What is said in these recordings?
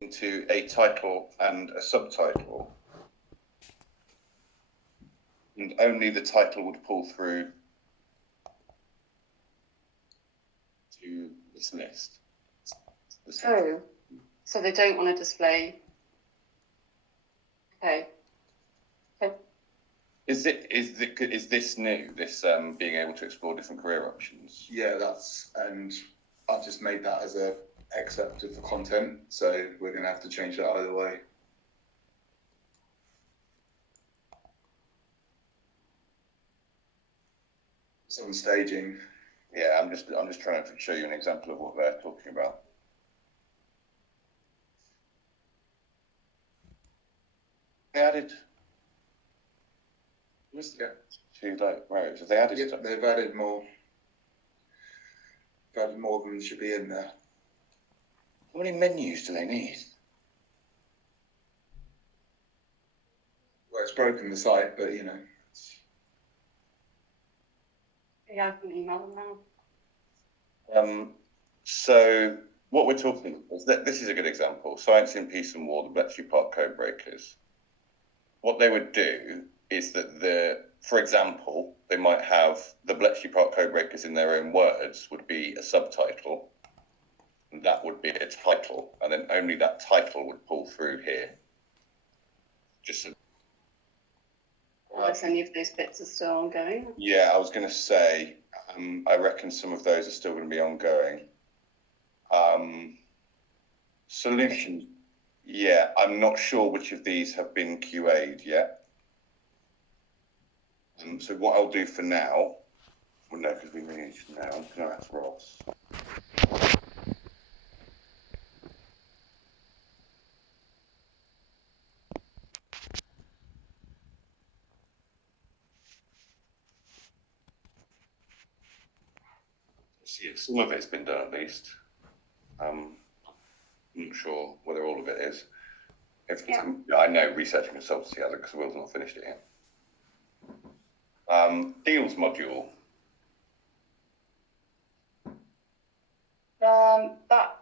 into a title and a subtitle, and only the title would pull through to this list. Oh, so they don't want to display. Okay. Is this new? This being able to explore different career options? Yeah, and I've just made that as a excerpt of the content, so we're going to have to change that either way. It's on staging. Yeah, I'm just trying to show you an example of what they're talking about. They added. Yeah. Too late, right? So they added. Yep, they've added more. They've added more than should be in there. How many menus do they need? Well, it's broken the site, but you know. Yeah, I can email them now. So what we're talking is that this is a good example. Science in Peace and War, the Bletchley Park Codebreakers. What they would do is that for example, they might have the Bletchley Park Codebreakers in their own words would be a subtitle, and that would be a title, and then only that title would pull through here. Just so. Unless any of those bits are still ongoing. Yeah, I was going to say, I reckon some of those are still going to be ongoing. Solutions. Yeah, I'm not sure which of these have been QA'd yet. So what I'll do for now, well, no, because we really need to now. I'm going to ask Ross. So, yeah, some of it's been done at least. I'm not sure whether all of it is. I know research and consultancy hasn't because Will's not finished it yet. Deals module. That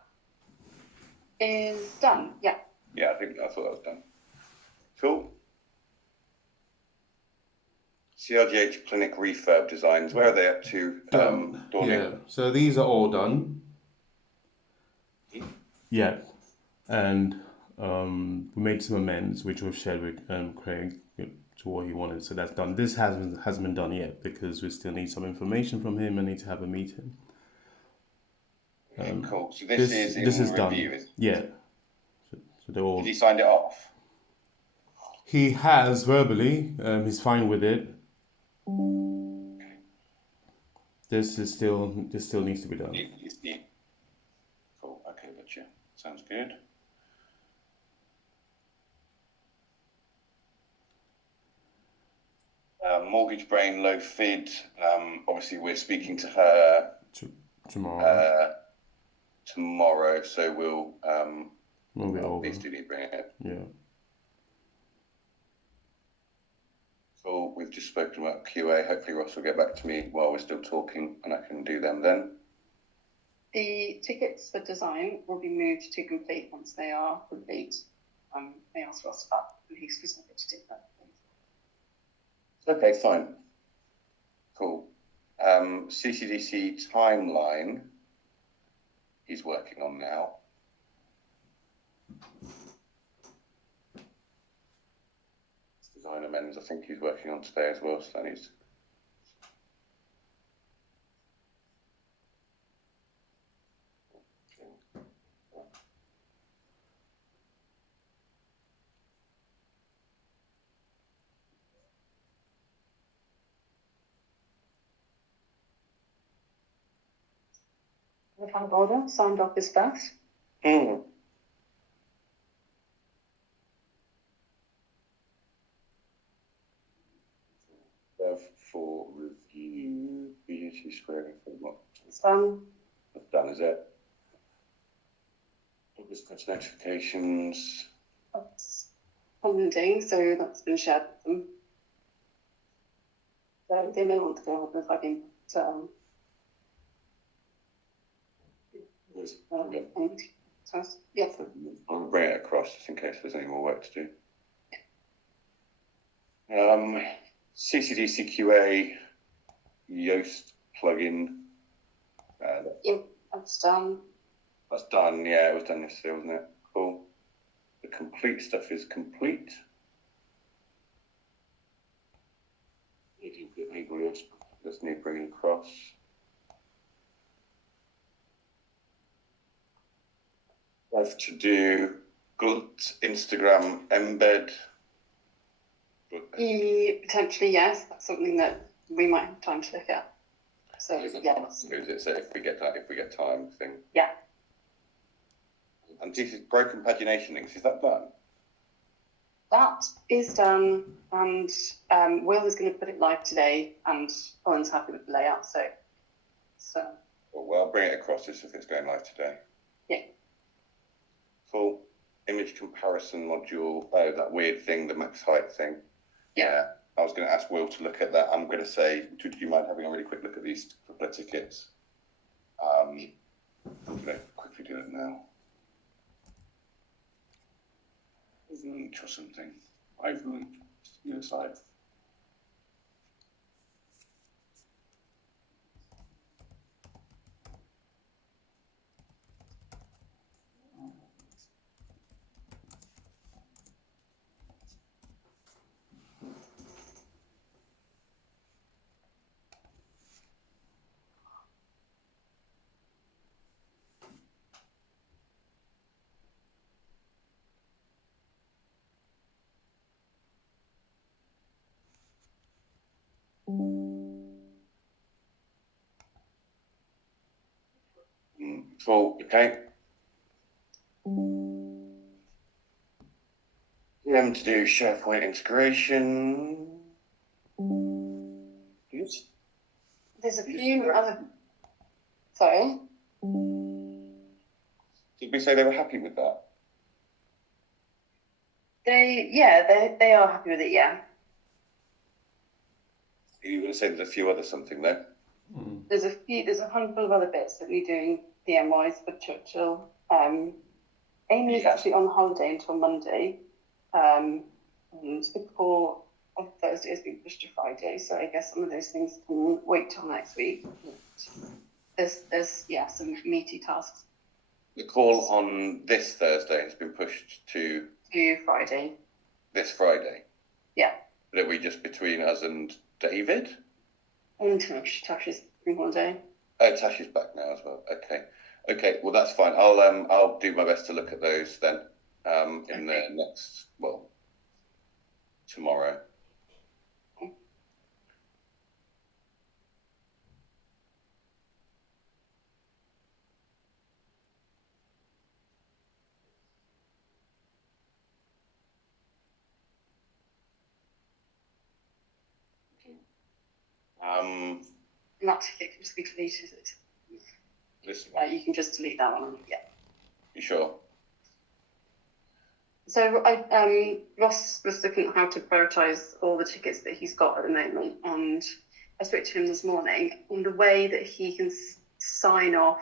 is done. Yeah. Yeah, I thought that was done. Cool. CRGH clinic refurb designs. Where are they up to? Yeah. So these are all done. Yeah, and we made some amends, which we've shared with Craig to what he wanted. So that's done. This hasn't been done yet because we still need some information from him and need to have a meeting. Cool. So this is review, done. is Yeah. So they're all. Did he signed it off? He has verbally. He's fine with it. This still needs to be done. Cool. Okay, gotcha. Sounds good. Mortgage Brain low fid. Obviously, we're speaking to her tomorrow. Tomorrow, so we'll move it over. Please do need to bring it. Yeah. Cool. We've just spoken about QA. Hopefully, Ross will get back to me while we're still talking, and I can do them then. The tickets for design will be moved to complete once they are complete. I asked Ross about and he's specific to do that. Okay, fine. Cool. CCDC timeline he's working on now. Design amends I think he's working on today as well, so that needs. The fan order signed off is first. For review, BHC squaring for what? It's done. That's done, is it? Business notifications. That's pending, so that's been shared with them. So they may want to go ahead with having Yeah. yes. I'll bring it across just in case there's any more work to do. CCD CQA Yoast plugin. Yeah, that's done. That's done. Yeah, it was done yesterday, wasn't it? Cool. The complete stuff is complete. Just need bringing across. Have to do Glut Instagram embed. Potentially, yes. That's something that we might have time to look at. So yeah. So if we get time thing. Yeah. And this is broken pagination links. Is that done? That is done, and Will is going to put it live today, and Colin's happy with the layout, so. Well, I'll bring it across just if it's going live today. Yeah. Cool. Image comparison module. Oh, that weird thing, the max height thing. Yeah. I was going to ask Will to look at that. I'm going to say, do you mind having a really quick look at these couple of tickets? I'm going to quickly do it now. Overlink or something. Overlink. New slide. Cool. Okay. To do SharePoint integration. Yes. There's a few other. Sorry. Did we say they were happy with that? They are happy with it. Yeah. You were going to say there's a few other something though. There's a handful of other bits that we're doing DMYs for Churchill. Amy is actually on holiday until Monday, and the call on Thursday has been pushed to Friday, so I guess some of those things can wait till next week. There's some meaty tasks. The call on this Thursday has been pushed to Friday. This Friday. Yeah. But are we just between us and David? And Tash is on holiday. Oh, Tash is back now as well. Okay. Well, that's fine. I'll do my best to look at those then. In the next tomorrow. And that ticket can just be deleted. This one. You can just delete that one. Yeah. You sure? So Ross was looking at how to prioritise all the tickets that he's got at the moment, and I spoke to him this morning on the way that he can sign off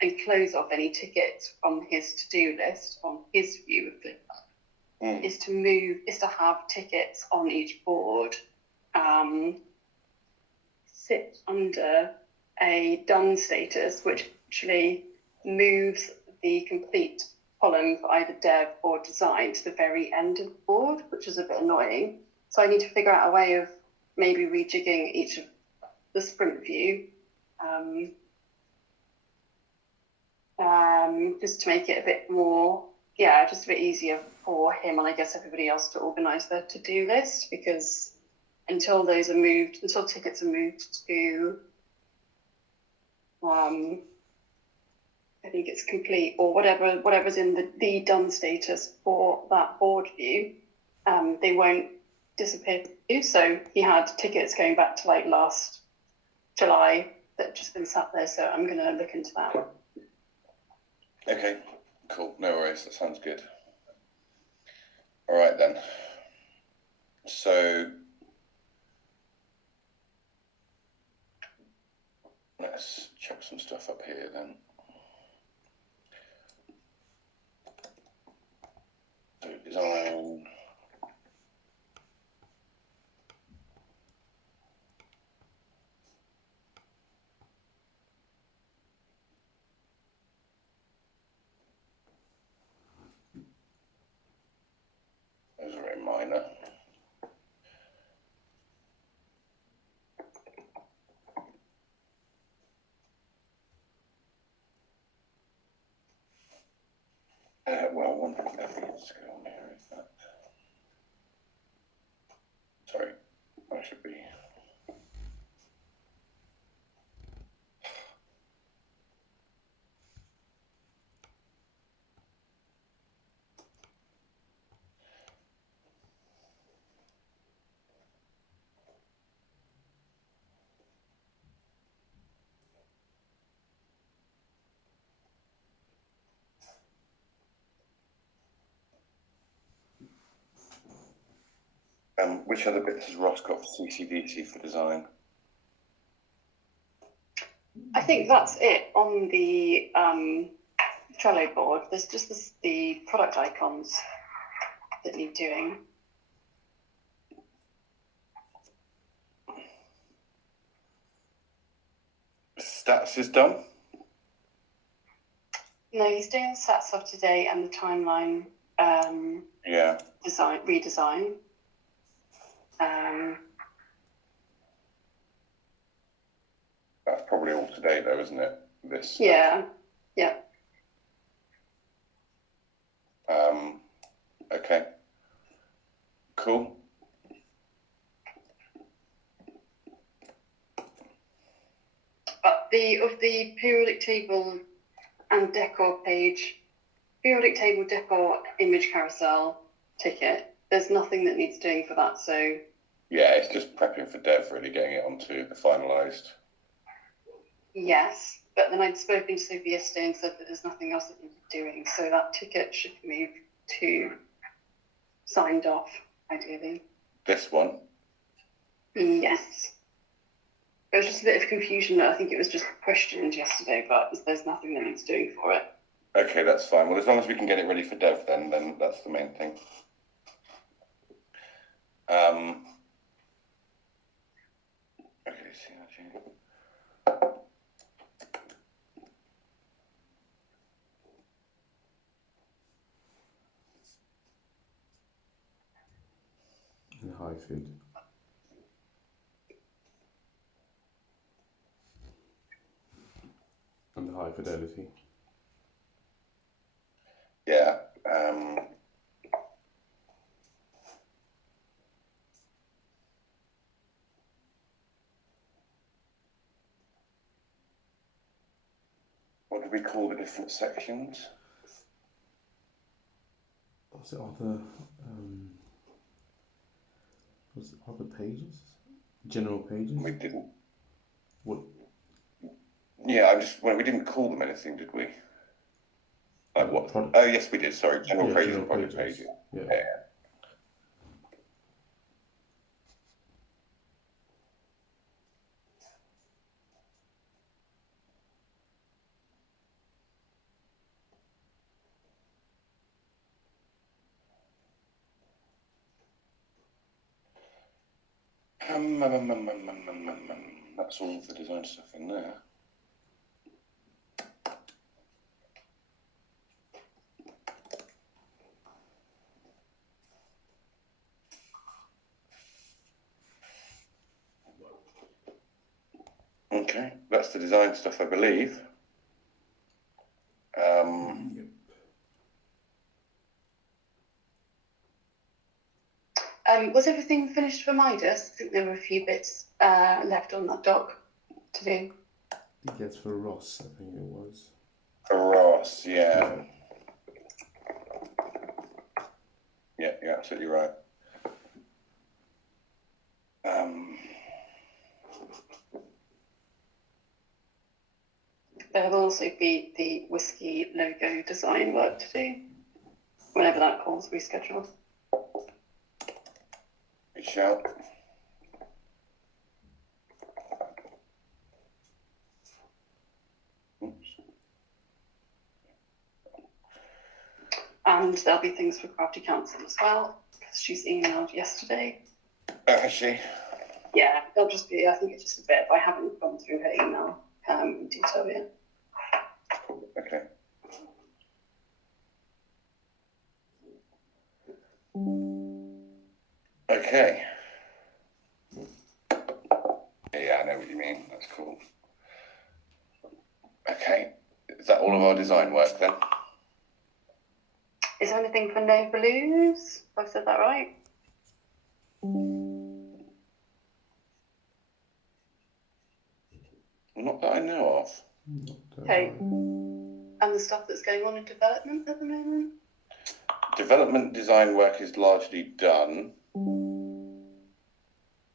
and close off any tickets from his to-do list on his view of ClickUp is to have tickets on each board sit under a done status, which actually moves the complete column for either dev or design to the very end of the board, which is a bit annoying. So I need to figure out a way of maybe rejigging each of the sprint view, just to make it a bit more, just a bit easier for him and I guess everybody else to organise their to-do list, because until tickets are moved to I think it's complete or whatever's in the done status for that board view, they won't disappear. So he had tickets going back to like last July that just been sat there. So I'm going to look into that. Okay, cool. No worries. That sounds good. All right then. So let's chuck some stuff up here then. wondering if that needs to go on here. Is that... Sorry, I should be. Which other bits has Ross got for CCDC for design? I think that's it on the Trello board. There's just the product icons that need doing. Stats is done? No, he's doing the stat stuff today and the timeline Yeah. redesign. That's probably all today though, isn't it? This. Yeah. Okay. Cool. But of the periodic table and decor page, periodic table, decor, image carousel, ticket, there's nothing that needs doing for that. So Yeah, it's just prepping for dev, really getting it onto the finalised. yes, but then I'd spoken to Sophie yesterday and said that there's nothing else that needed doing. So that ticket should move to signed off, ideally. This one. Yes. There was just a bit of confusion. I think it was just questioned yesterday, but there's nothing that needs doing for it. Okay, that's fine. Well, as long as we can get it ready for dev, then that's the main thing. Okay, CRG. And high fit. And high fidelity. Yeah. What do we call the different sections? Was it other pages? General pages? We didn't. What? Yeah, we didn't call them anything, did we? Like what? Product. Oh, yes, we did. Sorry, general pages general and project pages. pages. Yeah. Yeah. That's all of the design stuff in there. Okay, that's the design stuff, I believe. Yep. Was everything finished for Midas? I think there were a few bits left on that doc to do. I think that's for Ross, I think it was. For Ross, yeah. Yeah, you're absolutely right. There will also be the whiskey logo design work to do whenever that call's rescheduled. Good shout. Oops. And there'll be things for Crafty Council as well, because she's emailed yesterday. Has she? Yeah, there'll just be, I think it's just a bit, I haven't gone through her email in detail yet. Okay. Okay. Yeah, I know what you mean. That's cool. Okay. Is that all of our design work then? Is there anything for no balloons? Have I said that right? Not that I know of. Okay. And the stuff that's going on in development at the moment? Development design work is largely done.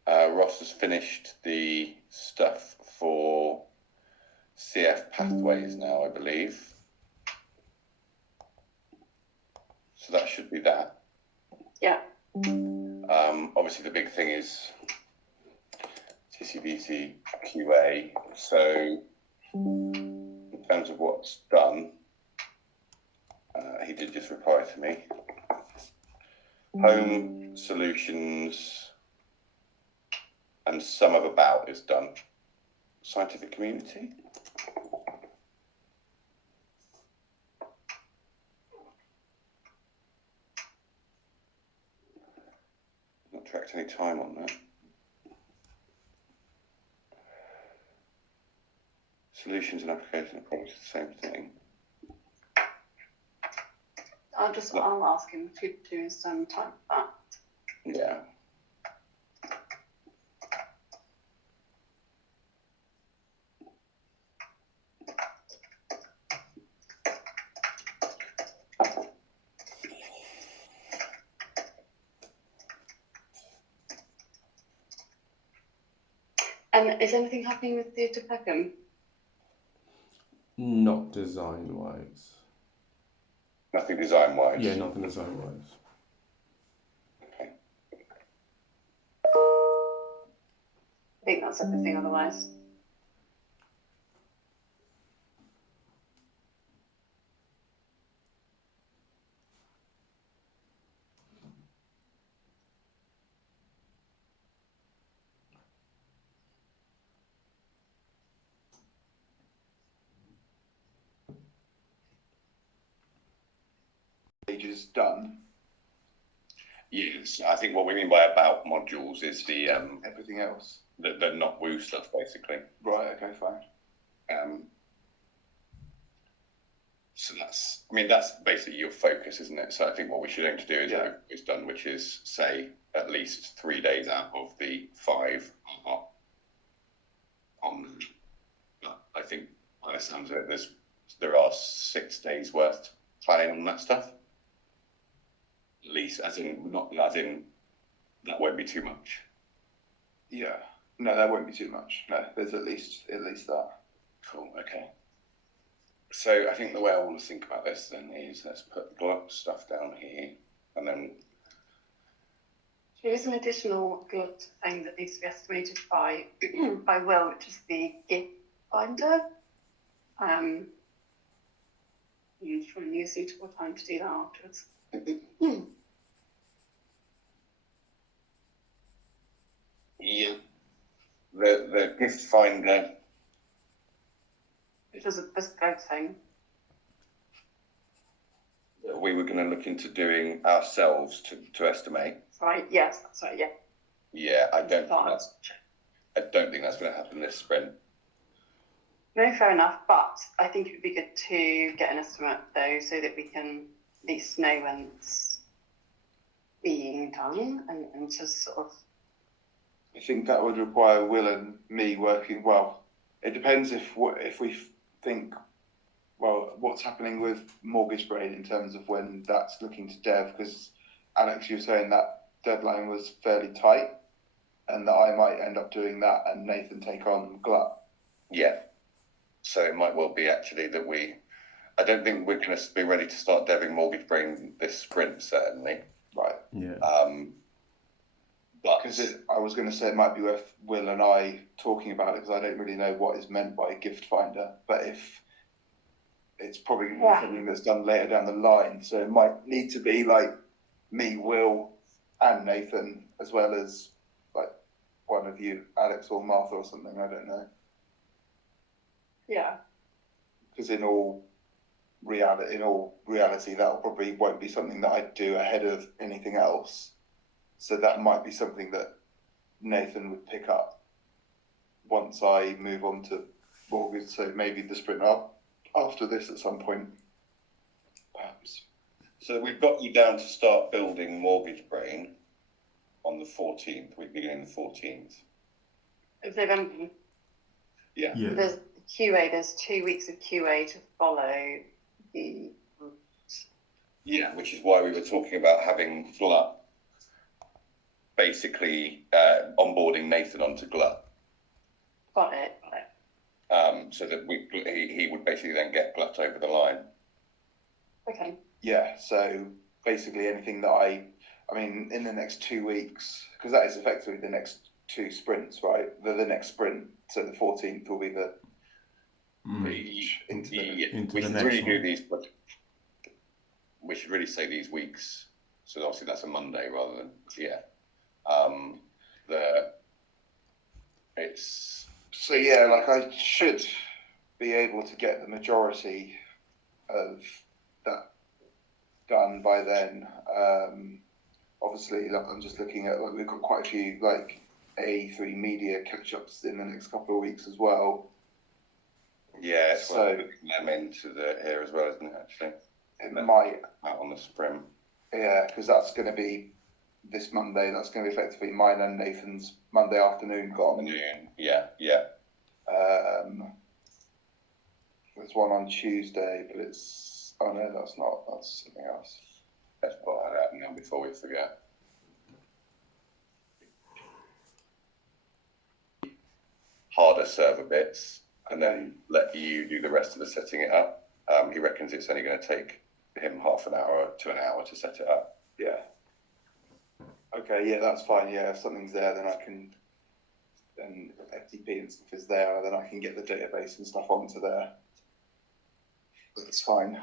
Ross has finished the stuff for CF Pathways now, I believe. So that should be that. Yeah. Obviously, the big thing is TCVC QA. So, in terms of what's done, he did just reply to me. Home Solutions and some of About is done. Scientific Community? Not tracked any time on that. Solutions and application are probably the same thing. I'll ask him to do some time for that. Yeah. And is anything happening with Theatre Peckham? Not design wise. Nothing design wise. Yeah, nothing design wise. Okay. I think that's everything otherwise. Pages done. Yes, I think what we mean by About modules is the Everything else. the not woo stuff, basically. Right. Okay. Fine. So that's basically your focus, isn't it? So I think what we should aim to do is what we've done, which is say at least 3 days out of the 5 are on. But I think by the sounds of it, there are 6 days worth planning on that stuff. At least, as in that won't be too much. Yeah. No, that won't be too much. No, there's at least that. Cool. Okay. So I think the way I want to think about this then is let's put the stuff down here, and then There is an additional good thing that needs to be estimated by by Will, which is the gift finder. You try and use a suitable time to do that afterwards. yeah, the gift finder. Which was a bespoke thing. We were going to look into doing ourselves to estimate. Right, yes, that's right, yeah. Yeah, I don't Fine. think that's going to happen this sprint. No, fair enough, but I think it would be good to get an estimate though, so that we can at least know when it's being done and just sort of. I think that would require Will and me working well. It depends if we think, well, what's happening with Mortgage Brain in terms of when that's looking to dev, because Alex, you were saying that deadline was fairly tight and that I might end up doing that and Nathan take on Glut. Yeah. So it might well be actually that I don't think we're going to be ready to start deving Mortgage Brain this sprint, certainly. Right. Yeah. But because I was going to say it might be worth Will and I talking about it, because I don't really know what is meant by gift finder, but if it's probably going to be something that's done later down the line, so it might need to be like me, Will and Nathan, as well as like one of you, Alex or Martha or something, I don't know. Yeah. Because in all reality, that probably won't be something that I'd do ahead of anything else. So that might be something that Nathan would pick up once I move on to mortgage. So maybe the sprint up after this at some point, perhaps. So we've got you down to start building Mortgage Brain on the 14th. We're beginning the 14th. Of November. Yeah. There's QA. There's 2 weeks of QA to follow the. Yeah, which is why we were talking about having Glut basically onboarding Nathan onto Glut. Got it. So that he would basically then get Glut over the line. Okay. Yeah, so basically anything that I mean, in the next 2 weeks, because that is effectively the next 2 sprints, right? The next sprint, so the 14th will be the into the We should next really one. do these, but we should really say these weeks. So obviously that's a Monday rather than So yeah, like I should be able to get the majority of that done by then. Obviously, like, I'm just looking at, like, we've got quite a few like A3 media catch-ups in the next couple of weeks as well. Yeah, it's So- worth putting them into here as well, isn't it? Actually, It No. might, out on the sprint. yeah, because that's going to be this Monday. That's going to be effectively mine and Nathan's Monday afternoon gone. Yeah. There's one on Tuesday, but it's, oh no, that's not, that's something else. Let's put that out now before we forget. Harder server bits, and then let you do the rest of the setting it up. He reckons it's only going to take him half an hour to an hour to set it up. Yeah. Okay, yeah, that's fine. Yeah, if something's there, then I can, then if FTP and stuff is there, then I can get the database and stuff onto there. That's fine.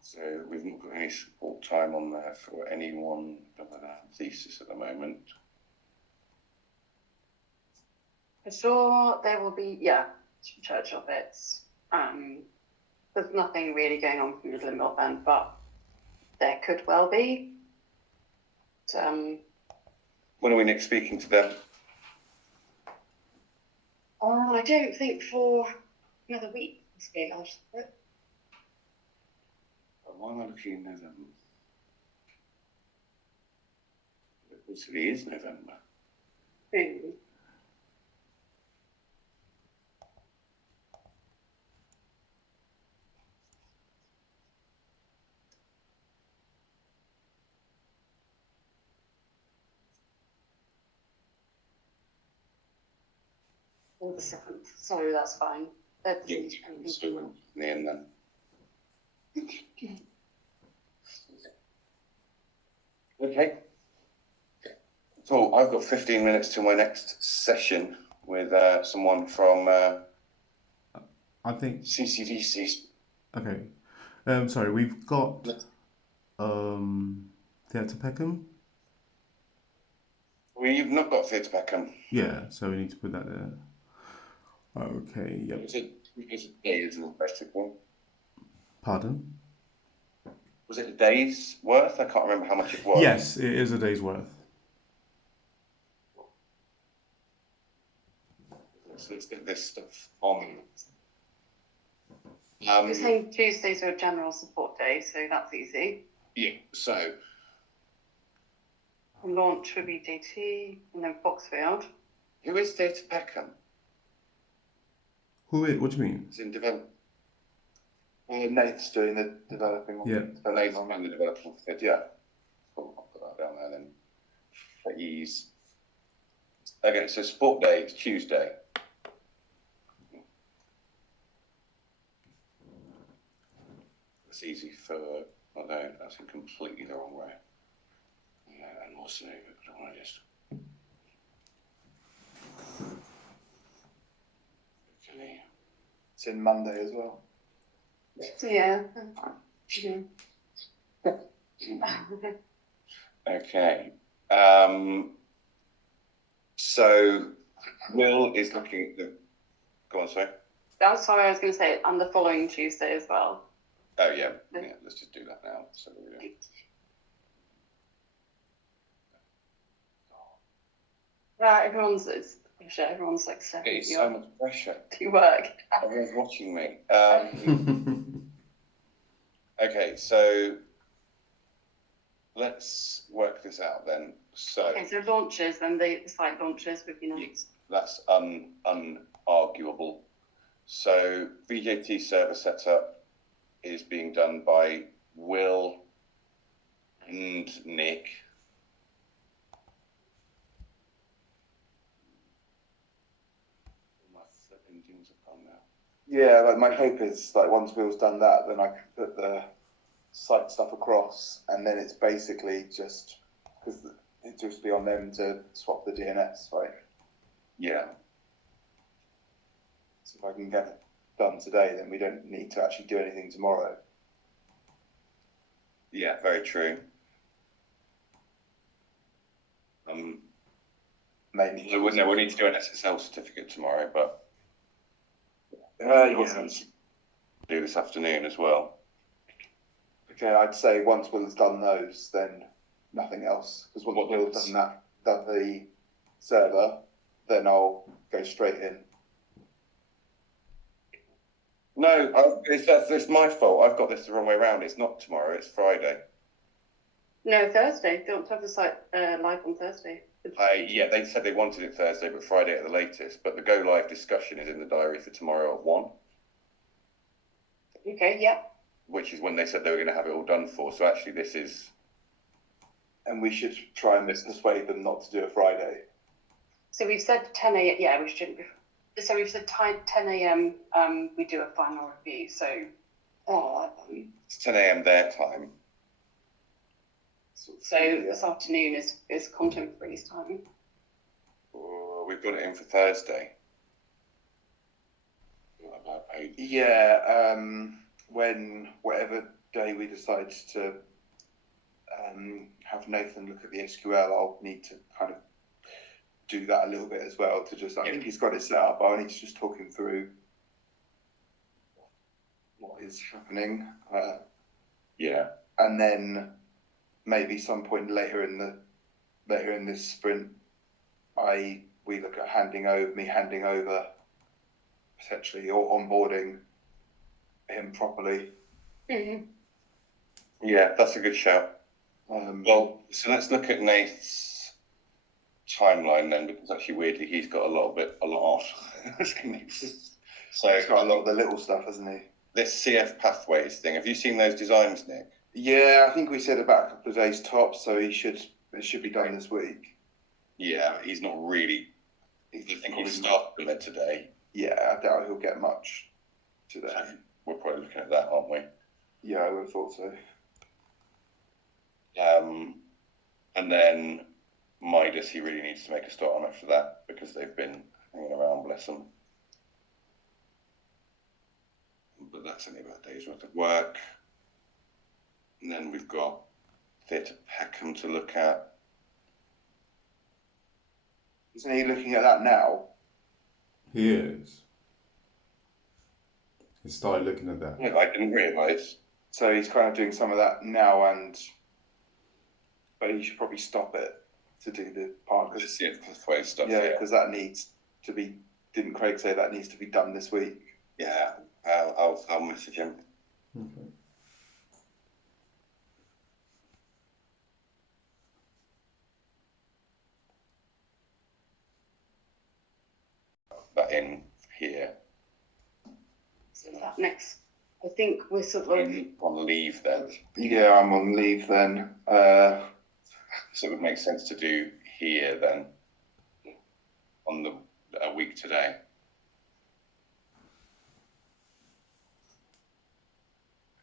So we've not got any support time on there for anyone with a thesis at the moment. For sure, there will be, Churchill bits. There's nothing really going on from Middle and Milband, but there could well be. When are we next speaking to them? I don't think for another week. Why am I looking in November? It actually is November. Or the 7th, so that's fine. That's Yeah, so in the end then. Okay. So I've got 15 minutes till my next session with someone from I think. CCDC. Okay. Sorry, we've got Theatre Peckham. We've not got Theatre Peckham. Yeah, so we need to put that there. Okay. Yep. Was it a day's festival? Pardon? Was it a day's worth? I can't remember how much it was. Yes, it is a day's worth. So let's get this stuff on. You're saying Tuesdays are a general support day, so that's easy. Yeah, so Launch would be DT, and then Foxfield. who is Theatre Peckham? Who is? What do you mean? It's in development. Nate's doing the developing one. Yeah. Nate's on the development for Theatre. Yeah. Cool, I'll put that down there then. For ease. Okay, so sport day is Tuesday. It's easy for, oh no, that's in completely the wrong way. Yeah, and also, I don't want to just. Okay. It's in Monday as well. Yeah. Okay. So Will is looking at the. Go on, sorry. That's sorry, I was going to say on the following Tuesday as well. Oh yeah, yeah. Let's just do that now. So we don't- Everyone's like stepping It's you so up much pressure. to work. Everyone's watching me. Okay, so let's work this out then. So Okay, so launches, then the site launches would be nice. that's unarguable. So VJT server setup is being done by Will and Nick. My flipping things are on now. Yeah, like my hope is like once Will's done that, then I can put the site stuff across, and then it's basically just because it just be on them to swap the DNS, right? Yeah. So if I can get it done today, then we don't need to actually do anything tomorrow. Yeah, very true. Maybe. No, we need to do an SSL certificate tomorrow, but Yeah. do this afternoon as well. Okay, I'd say once Will's done those, then nothing else. Because once Will's done the server, then I'll go straight in. No, it's my fault. I've got this the wrong way around. It's not tomorrow. It's Friday. No, Thursday. Don't have the site live on Thursday. Yeah, they said they wanted it Thursday, but Friday at the latest. But the go live discussion is in the diary for tomorrow at 1. Okay, yeah. Which is when they said they were going to have it all done for. So actually, this is. And we should try and persuade them not to do a Friday. So we've said 10 a.m. Yeah, we shouldn't. So we've said 10 a.m. We do a final review. So It's 10 a.m. their time. So this afternoon is content freeze time. We've got it in for Thursday. Yeah, when whatever day we decide to have Nathan look at the SQL, I'll need to kind of do that a little bit as well to just, I think he's got it set up, I'll need to just talk him through what is happening. Yeah. And then maybe some point later in this sprint, we look at handing over potentially or onboarding him properly. Mm-hmm. Yeah, that's a good shout. Well, so let's look at Nate's timeline then, because actually weirdly he's got a lot on. So he's got a lot of the little stuff, hasn't he? This CF pathways thing. Have you seen those designs, Nick? Yeah, I think we said about a couple of days tops, so it should be done this week. Yeah, he's not really. I think he's started it today. Yeah, I doubt he'll get much today. So we're probably looking at that, aren't we? Yeah, I would have thought so. And then Midas, he really needs to make a start on after that because they've been hanging around, bless them. But that's only about a day's worth of work. And then we've got Theatre Peckham to look at. Isn't he looking at that now? He is. He started looking at that. No, I didn't realise. So he's kind of doing some of that now, but he should probably stop it to do the part. Just the pathway stuff. Yeah, because that needs to be. Didn't Craig say that needs to be done this week? Yeah, I'll message him. Okay. That in here. So that next, I think we're sort of. On leave then. Yeah, I'm on leave then. So it would make sense to do here then. On a week today.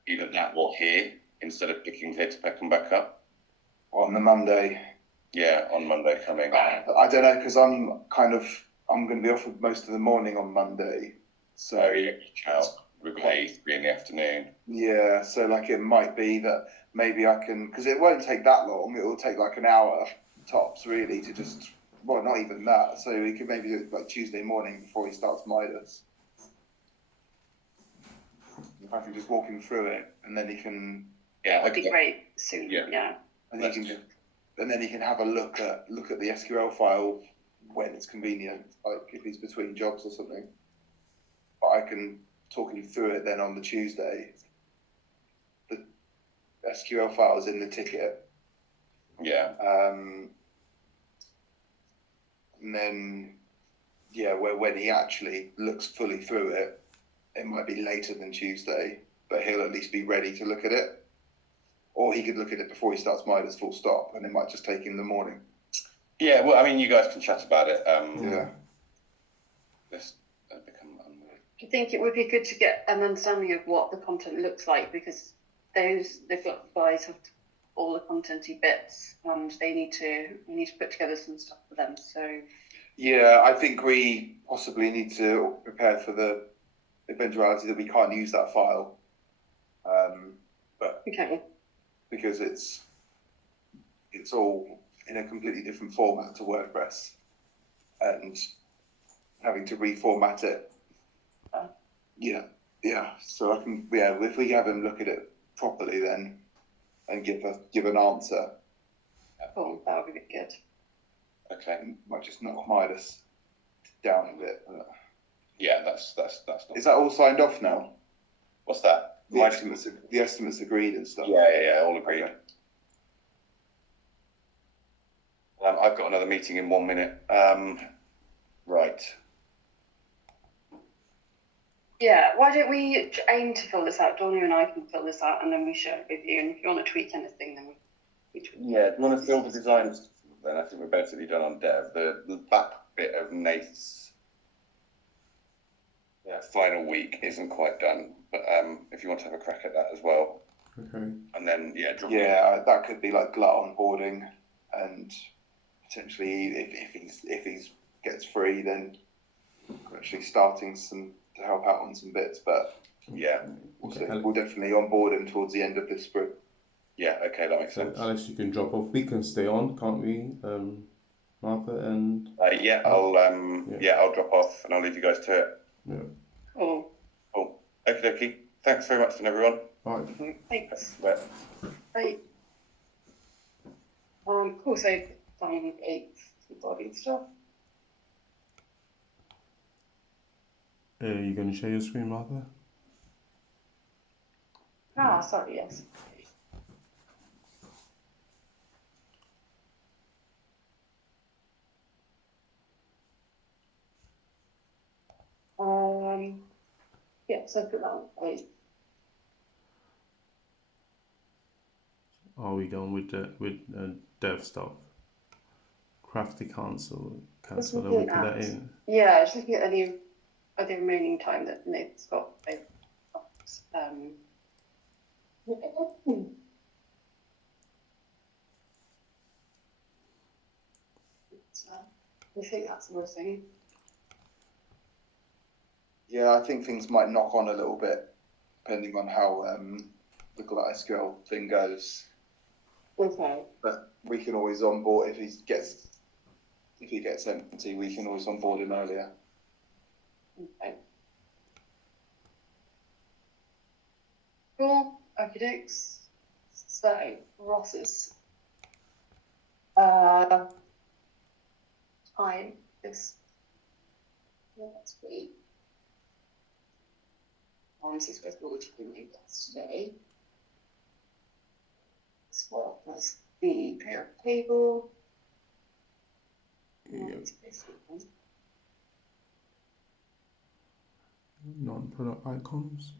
Either that or here instead of picking here to Peckham back up. On the Monday. Yeah, on Monday coming. I don't know because I'm going to be off for most of the morning on Monday. So yeah, we've got 8:30 in the afternoon. Yeah, so like it might be that maybe I can, because it won't take that long. It will take like an hour tops really to just, well, not even that. So we could maybe do it like Tuesday morning before he starts Midas. if I can just walk him through it, and then he can, Yeah, That'd be okay. great soon. Yeah. Yeah. and he can, and then he can have a look at the SQL file when it's convenient, like if he's between jobs or something. But I can talk him through it then on the Tuesday. The SQL file is in the ticket. Yeah. And then, yeah, when he actually looks fully through it, it might be later than Tuesday, but he'll at least be ready to look at it. Or he could look at it before he starts Midas full stop, and it might just take him the morning. Yeah, well, I mean, you guys can chat about it. Yeah. This become unreal. Do you think it would be good to get an understanding of what the content looks like? Because they've got guys have all the contenty bits, and we need to put together some stuff for them. So Yeah, I think we possibly need to prepare for the eventuality that we can't use that file. But okay, because it's all in a completely different format to WordPress, and having to reformat it. Yeah. So I can, if we have him look at it properly, then and give an answer, cool, that would be good. Okay. it might just knock Midas down a bit. Yeah, that's not. Is that all signed off now? What's that? The estimates agreed and stuff. Yeah, all agreed. Okay. I've got another meeting in 1 minute. Right. Yeah, why don't we aim to fill this out? Donna and I can fill this out, and then we share it with you. And if you want to tweak anything, then we tweak. Yeah, do you want to fill the designs? Then I think we're basically done on dev. The back bit of Nate's final week isn't quite done, but if you want to have a crack at that as well. Okay. And then That could be like glut onboarding, and potentially if he's gets free, then actually starting to help out on some bits. But yeah, we'll definitely onboard him towards the end of this sprint. Yeah, okay, that makes So sense. Alice, you can drop off. We can stay on, can't we, Martha and? I'll drop off and I'll leave you guys to it. Yeah. Cool. Cool. Okie dokie. Thanks very much, then, everyone. All right. Thanks. Bye. Bye. Cool. So done 8 body stuff. You going to share your screen, Martha? Sorry. Yes. Yeah, so put that on page. Are we going with dev stuff? Crafty cancel. Are we put that in? Yeah, just looking at any of the remaining time that Nate's got. I think that's the worst thing. Yeah, I think things might knock on a little bit, depending on how the GlatSQL thing goes. Okay. But we can always onboard if he gets empty. We can always onboard him earlier. Okay. Cool. Okay, dokes. So Ross's time is next week. He's supposed to be doing yesterday. As well as the parent table. Yeah. Non-product icons.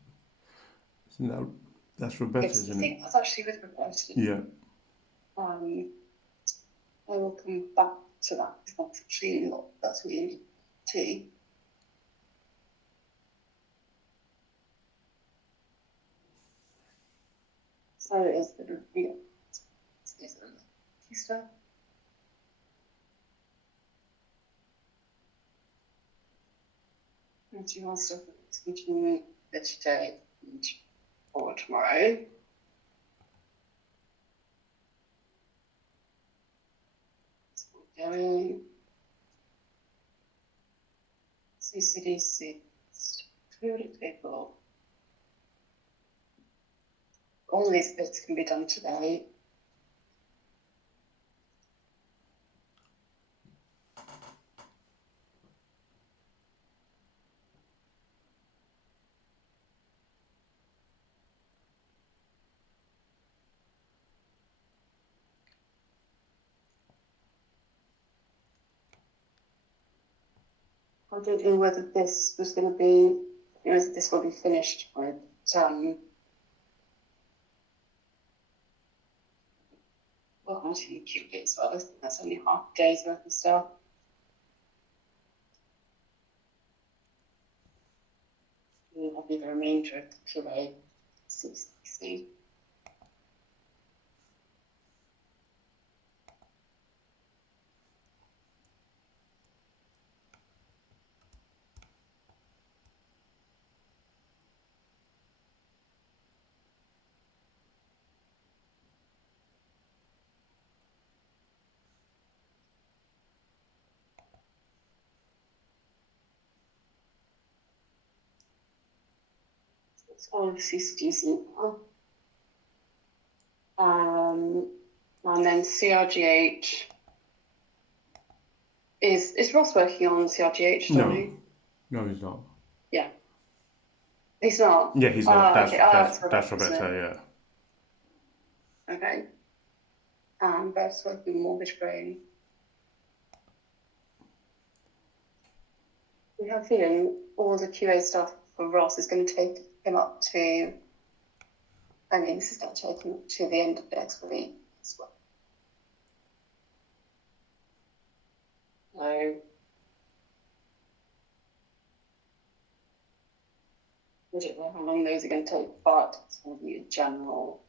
Isn't that's Rebecca, Yes, I isn't think it? that's actually with Rebecca. Yeah. I will come back to that because that's actually not that's really tea. So it is the review. Stuff. And do you want stuff that's continuing today or tomorrow? Going CCDC periodic table all these bits can be done today. I don't know whether this was going to be, this will be finished by well, actually, cute as well. I think that's only half a day's worth of stuff. And I'll be the remainder of the QA. 60. It's all obviously decent. And then CRGH is Ross working on CRGH? Sorry? No, he's not. Yeah. He's not. Yeah, he's not. That's Rebecca, Roberta. Yeah. Okay. Beth's working on Mortgage Brain. We have a feeling all the QA stuff for Ross is going to take him up to. This is going to take him to the end of next week as well. So, I don't know how long those are going to take, but it's going to be a general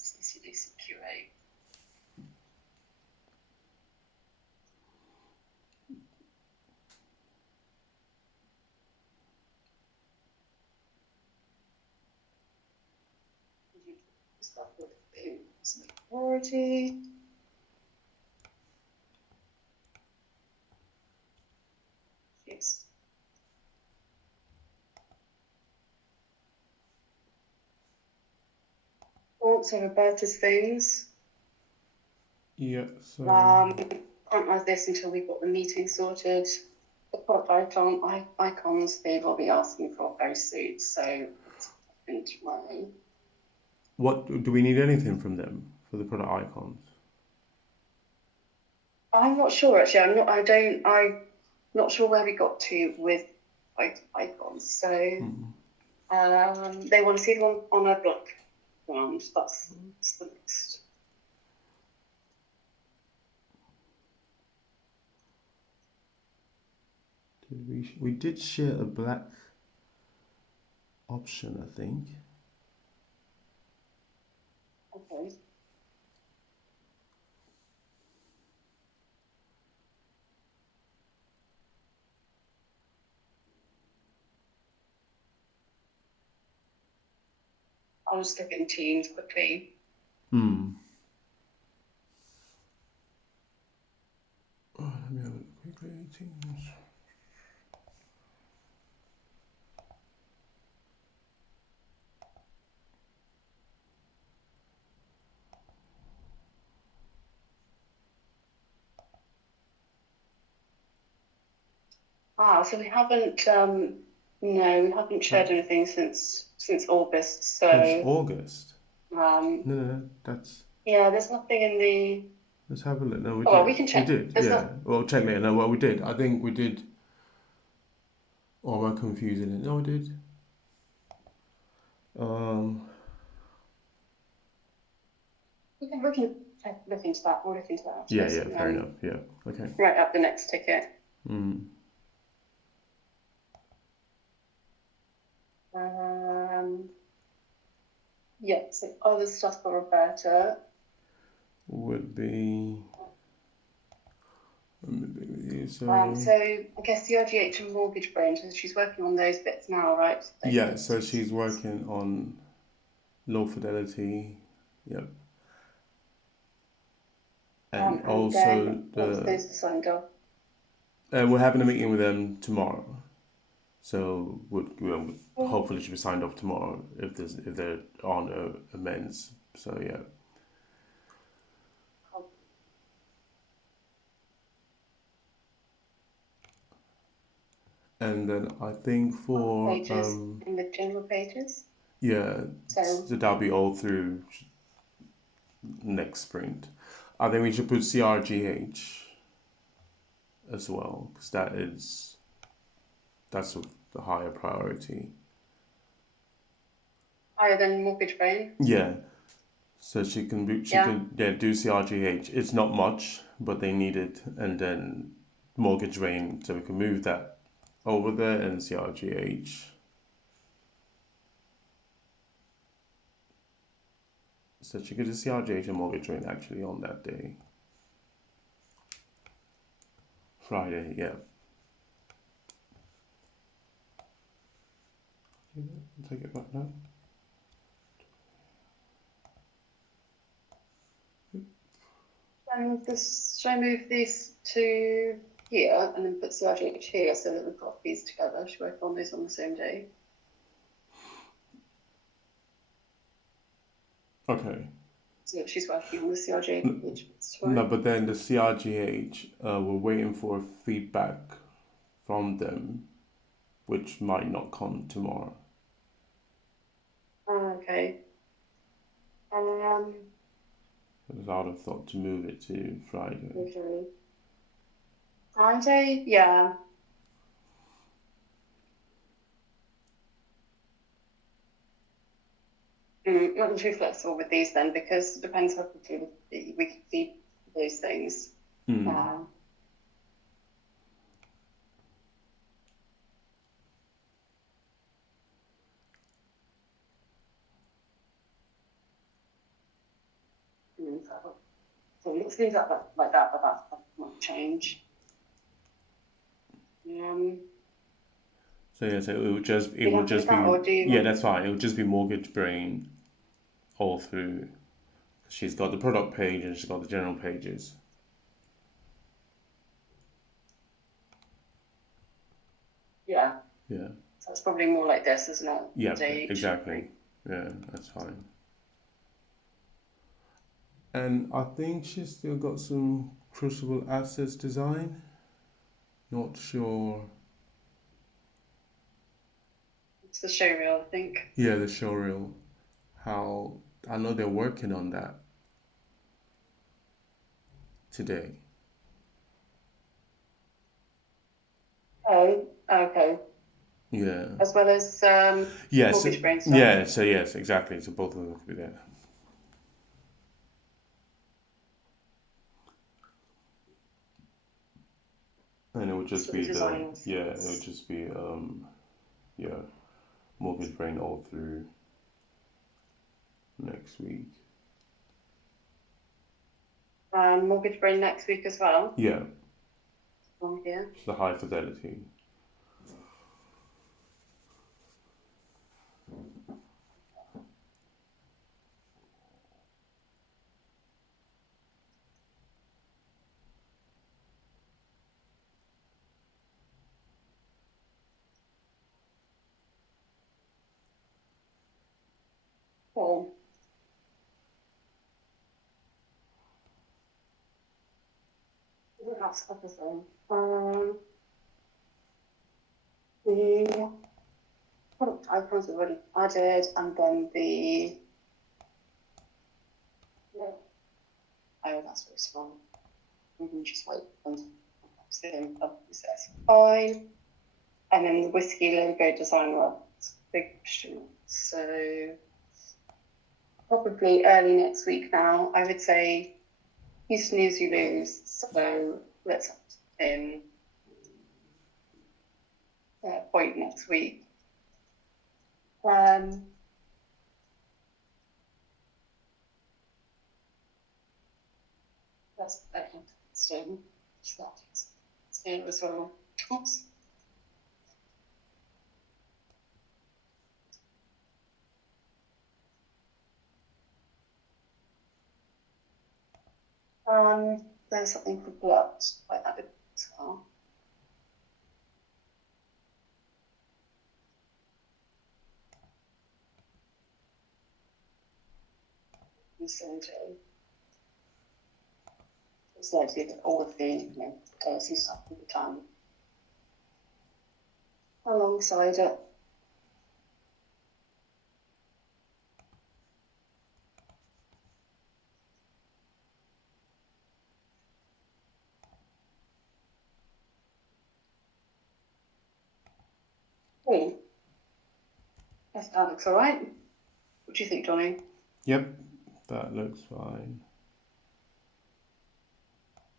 QA. Stuff with authority. Yes. Also, Roberta's things. Yeah. So. Can't have this until we've got the meeting sorted. The product icons they will be asking for very soon, so it's tomorrow. What do we need anything from them for the product icons? I'm not sure actually. I'm not sure where we got to with icons. So they want to see them on a block ground. That's the next. We did share a black option, I think. Okay. I'll just look in Teams quickly. Let me have a look quickly. Teams. So we haven't. No, we haven't shared anything since August. So. Since August. No, that's. Yeah, there's nothing in the. Let's have a look. No, we did. Well, we can check. We did. There's yeah. Well, check later. No, well, we did. I think we did. Or am I confusing it? No, we did. We can look into that. We'll look into that. Yeah, fair enough. Yeah, okay. Write up the next ticket. Yeah, so other stuff for Roberta would be. so I guess the RGH and Mortgage Brain, so she's working on those bits now, right? Yeah, so she's working on low fidelity. Yep. And also those are signed off. we're having a meeting with them tomorrow. So hopefully should be signed off tomorrow if there aren't amends. So yeah. And then I think for pages in the general pages. yeah, So so that'll be all through next sprint. I think we should put CRGH as well because that's the higher priority. higher than mortgage brain. Yeah. So she can do CRGH. It's not much, but they need it, and then mortgage brain, so we can move that over there and CRGH. So she could do CRGH and mortgage brain actually on that day. Friday, yeah. Take it back now. Should I move these to here and then put CRGH here so that we've got these together? Should we work on those on the same day? Okay. So she's working on the CRGH. No, but then the CRGH, we're waiting for feedback from them, which might not come tomorrow. Oh, okay. Because I would have thought to move it to Friday. Okay. Friday, yeah. Not too flexible with these then, because it depends how quickly we can see those things. So let's leave that like that, but that might change. So yeah, so it would just be that's fine. It would just be mortgage brain all through. She's got the product page and she's got the general pages. Yeah. Yeah. So it's probably more like this, isn't it? Yeah, exactly. Yeah, that's fine. And I think she's still got some Crucible Assets design. Not sure. It's the showreel, I think. Yeah, the showreel. How I know they're working on that today. Oh, okay. Yeah. As well as mortgage brain stuff. Yeah, so yes, exactly. So both of them could be there. And it would just be mortgage brain all through next week. Mortgage brain next week as well. Yeah. On here. The high fidelity. Cool. That's everything. The product icons are already added, and then the oh, that's very small. We can just wait and that's fine. And then the whiskey logo design works big question. So probably early next week now. I would say you snooze, you lose. So let's point next week. That's Stone. Stone as well. Oops. There's something for blood I added as well. Sunday. So I did all of the days and stuff all the time. Alongside it. Hey, that looks all right. What do you think, Johnny? Yep, that looks fine.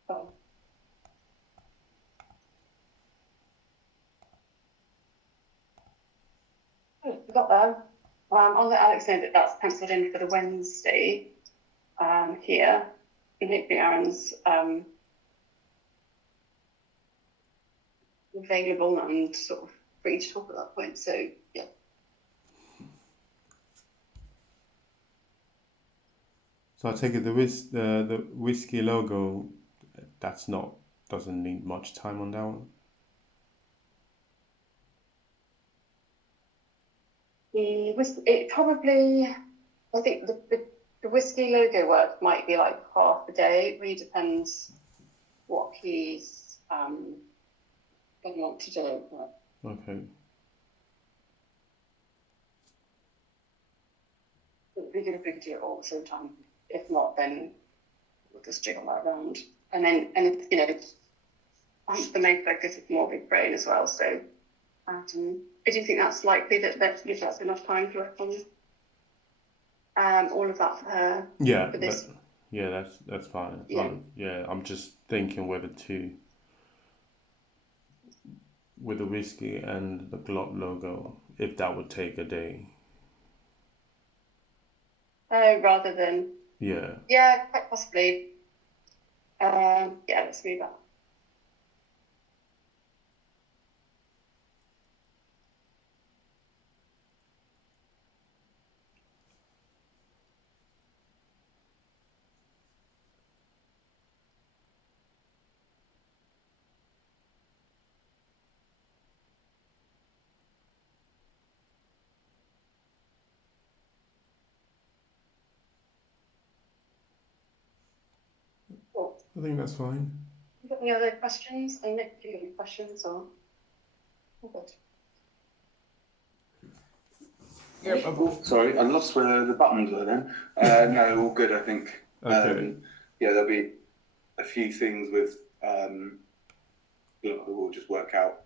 Oh. Oh, we got there. I'll let Alex know that that's penciled in for the Wednesday here. And hopefully Aaron's available and sort of free to talk at that point. So, yeah. So I take it the whiskey logo, doesn't need much time on that one. It probably, I think the whiskey logo work might be like half a day. It really depends what he's going to want to do. Okay. It'd be good if we could do it all at the same time. If not, then we'll just jiggle that around. And you know, the main focus is more big brain as well. So, I do think that's likely that that's enough time to work on all of that for her. Yeah, for this. that's fine. Yeah. I'm just thinking whether to with the whiskey and the Glob logo, if that would take a day. Rather than. Yeah. Yeah, quite possibly. Let's move on. Cool. I think that's fine. You got any other questions? And Nick, do you have any questions or? Good. Yep. Sorry, I lost where the buttons were then. No, all good, I think. Okay. There'll be a few things with we'll just work out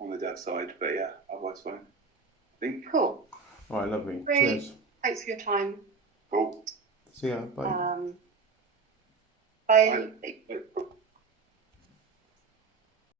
on the dev side, but yeah, otherwise fine. I think. Cool. All right, lovely. Great. Cheers. Thanks for your time. Cool. See ya. Bye. Bye. Bye.